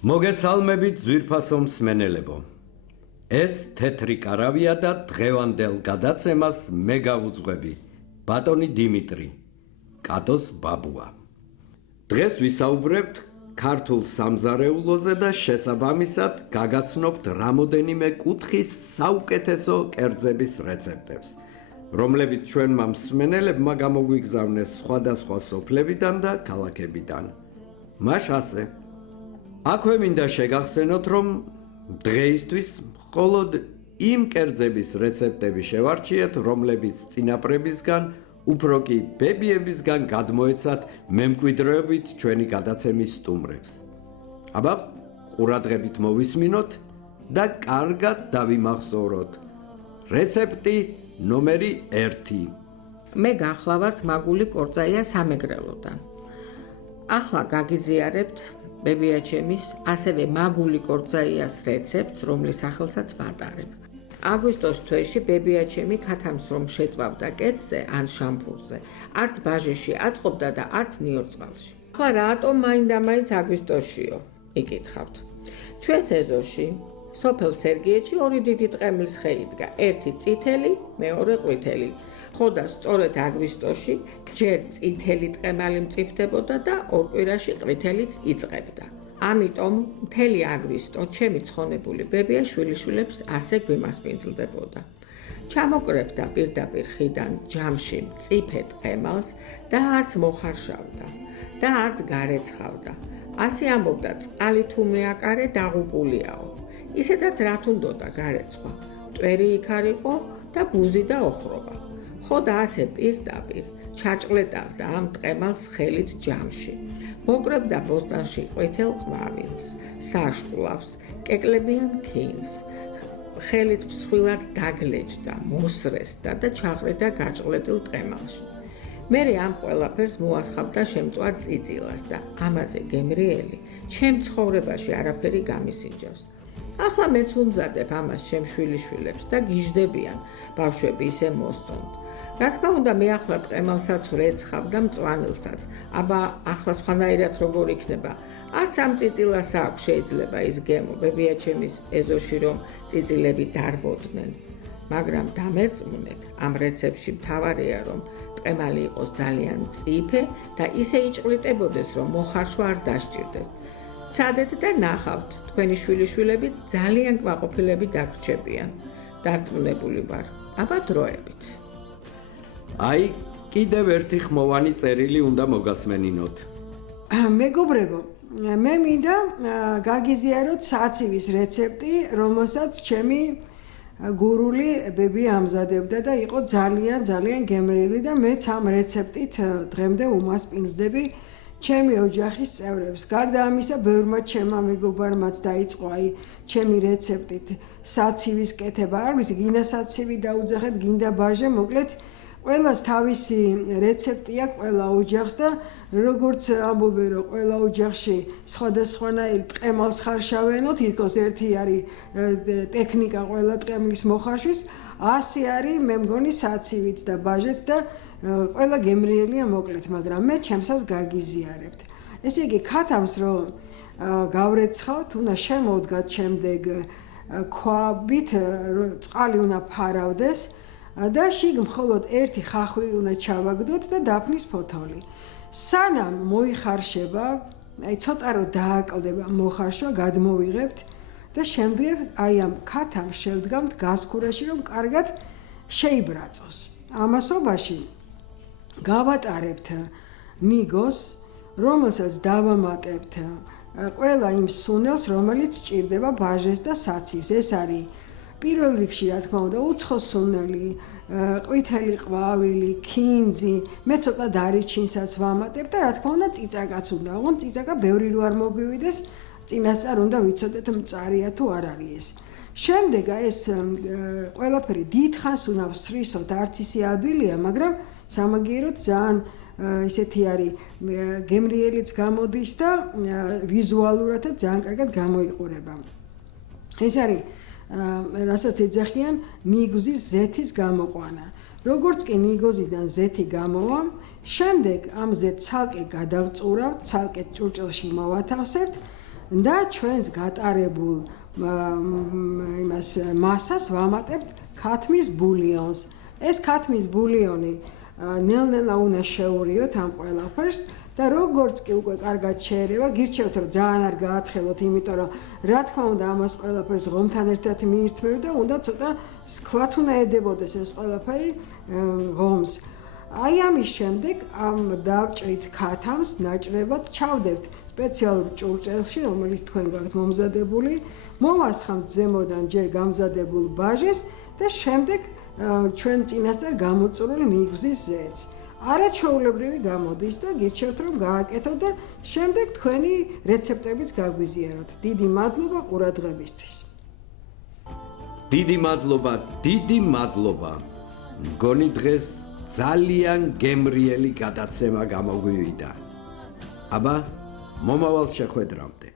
მოგესალმებით ძვირფასო მსმენელებო. ეს თეთრი კარავია და დღევანდელ გადაცემას მე გავუძღვები, ბატონი დიმიტრი, კატოს ბაბუა. დღეს ვისაუბრებთ ქართულ სამზარეულოზე და შესაბამისად გაგაცნობთ რამოდენიმე კუთხის საუკეთესო კერძების რეცეპტებს, რომლებიც ჩვენმა მსმენელებმა გამოგვიგზავნეს სხვადასხვა სოფლებიდან და ქალაქებიდან. მაშ ასე აქვე მინდა შეგახსენოთ, რომ დღეისთვის მხოლოდ იმ კერძების რეცეპტები შევარჩიეთ, რომლებიც წინაპრებისგან, უფრო კი ბებიებისგან გადმოეცათ მემკვიდრეობით ჩვენი გადაცემის სტუმრებს. აბა, ყურადღებით მოვისმინოთ და კარგად დავიმახსოვროთ. რეცეპტი ნომერი 1. მე გახლავართ მაგული კორწაია სამეგრელოდან. ახლა გაგიზიარებთ ბებიაჩემის, ასევე მაგული კორწაიას რეცეპტს, რომლის სახელსაც ვატარებ. აგვისტოს თვეში ბებიაჩემი ქათამს რომ შეწვავდა კეთზე ან შამფურზე, არც ბაჟიში აწყობდა და არც ნიორწყალში. ახლა რატომ მაინდა-მაინც აგვისტოშიო? იკითხავთ. ჩვენს ეზოში, სოფელ სერგიეთში ორი დიდი ტყემლის ხე იდგა, ერთი წითელი, მეორე ყვითელი. ხო და სწორედ აგვისტოში ჯერ წითელი ტყემალი მწიფდებოდა და ორ კვირაში ყვითელიც იწყებდა. ამიტომ მთელი აგვისტო ჩემი ცხონებული ბებია შვილიშვილებს ასე გვიმასპინძლდებოდა. ჩამოკრებდა პირდაპირ ხიდან ჯამში მწიფე ტყემალს და არც მოხარშავდა და არც გარეცხავდა. ასე ამბობდა, წყალი თუ მეაკარე დაღუპულიაო. ისედაც რა თუნდოდა გარეცხვა, მტვერი იქ არ იყო და ბუზი და ოხრობა. ხო და ასე პირდაპირ ჩაჭყლეტავდა ამ ტყემალს ხელით ჯამში. მოკრებდა ბოსტანში ყვითელ ყვავილს, საშყლავს, კეკლებიან ქინს. ხელით მსხვილად დაგლეჯდა, მოსრესდა და ჩაყრედა გაჭყლეტილ ტყემალში. მერე ამ ყველაფერს მოასხავდა შემწვარ წიწილას და ამაზე გემრიელი ჩემ ცხოვრებაში არაფერი გამისინჯავს. ახლა მეც ვუმზადებ ამას ჩემ შვილიშვილებს და გიждდებიან ბავშვები ისე მოსწონთ. რა თქმა უნდა, მე ახლა ტყემალსაც ვრეცხავ და მწვანილსაც, აბა ახლა სხვანაირად როგორ იქნება? არც ამ წიწილას აქვს შეიძლება ის გემო ბებიაჩემის ეზოში, რომ წიწილები დარბოდნენ. მაგრამ დამერწმუნეთ, ამ რეცეპტში მთავარია, რომ ტყემალი იყოს ძალიან მწიფე და ისე იჭყლიტებოდეს, რომ მოხარშვა არ დასჭირდეს. სცადეთ და ნახავთ, თქვენი შვილიშვილები ძალიან კმაყოფილები დაგრჩებიან. დარწმუნებული ვარ, აბა დროებით. აი, კიდევ ერთი ხმოვანი წერილი უნდა მოგასმენინოთ. მეგობრებო, მე მინდა გაგიზიაროთ საცივის რეცეპტი, რომელსაც ჩემი გურული ბები ამზადებდა და იყო ძალიან გემრიელი და მეც ამ რეცეპტით დღემდე უმასპინძლდები ჩემი ოჯახის წევრებს. გარდა ამისა, ბევრმა ჩემმა მეგობარმაც დაიწყო აი ჩემი რეცეპტით საცივის კეთება. არ ვიცი, გინდა საცივი დაუძახეთ, გინდა ბაჟე, მოკლედ ყველას თავისი რეცეპტი აქვს ყველა ოჯახს და როგორც ამბობენ, რომ ყველა ოჯახში სხვადასხვანაირი ტყემალს ხარშავენო, თითქოს ერთი არის ტექნიკა ყველა ტყემლის მოხარშვის, ასე არის მე მგონი საცივიც და ბაჟეც და ყველა გემრიელია მოკლედ, მაგრამ მე ჩემსას გაგიზიარებთ. ესე იგი, ქათამს რომ გავრეცხავთ, უნდა შემოვდგათ შემდეგ ქვაბით, წყალი უნდა ფარავდეს და შიგ მხოლოდ ერთი ხახვი უნდა ჩავაგდოთ და დაფნის ფოთოლი. სანამ მოიხარშება, აი ცოტა რომ დააკლდება მოხარშვა, გადმოვიღებთ და შემდეგ აი ამ ქათამს შევდგამთ გასქურაში, რომ კარგად შეიბრაწოს. ამასობაში გავატარებთ ნიგოს, რომელსაც დავამატებთ ყველა იმ სუნელს, რომელიც ჭირდება ბაჟეს და საცივს. ეს არის პირველ რიგში, რა თქმა უნდა, უცხო სუნელი, ყვითელი ყვავილი, ქინძი, მე ცოტა დარიჩინსაც ვამატებ და რა თქმა უნდა, წიწაკაც უნდა. ოღონდ წიწაკა ბევრი რო არ მოგვივიდეს, წინასწარ უნდა ვიცოდეთ მწარია თუ არ არის ეს. შემდეგ ეს ყველაფერი დიდხანს უნდა ვსრისოთ, არც ისე ადვილია, მაგრამ სამაგიეროდ ძალიან ისეთი არის გემრიელიც გამოდის და ვიზუალურადაც ძალიან კარგად გამოიყურება. ეს არის რასაც ეძახიან ნიგოზის ზეთის გამოყვანა. როგორც კი ნიგოზიდან ზეთი გამოვა, შემდეგ ამ ზეთს ცალკე გადავწურავთ, ცალკე ჭურჭელში მოვათავსებთ და ჩვენს გატარებულ იმას მასას ვამატებთ ქათმის ბულიონს. ეს ქათმის ბულიონი ნელ-ნელა უნდა შევურიოთ ამ ყველაფერს და როგორც კი უკვე კარგად შეერევა, გირჩევთ რომ ძალიან არ გაათხელოთ, იმიტომ რომ რა თქმა უნდა ამას ყველაფერს ღომთან ერთად მიირთმევ და უნდა ცოტა სქლათ უნდა ედებოდეს ეს ყველაფერი ღომს. აი ამის შემდეგ ამ დავჭრით ქათამს ნაჭრებად ჩავდებთ სპეციალურ ჭურჭელში, რომელიც თქვენ გაქვთ მომზადებული, მოვასხამთ ზემოდან ჯერ გამზადებულ ბაჟეს და შემდეგ ჩვენ წინასწარ გამოწურული ნიგზის ზეთს. არაჩვეულებრივი გამოდის და გირჩევთ რომ გააკეთოთ და შემდეგ თქვენი რეცეპტებიც გაგვიზიაროთ. დიდი მადლობა ყურადღებისთვის. დიდი მადლობა. მგონი დღეს ძალიან გემრიელი გადაცემა გამოგვივიდა. აბა, მომავალ შეხვედრამდე.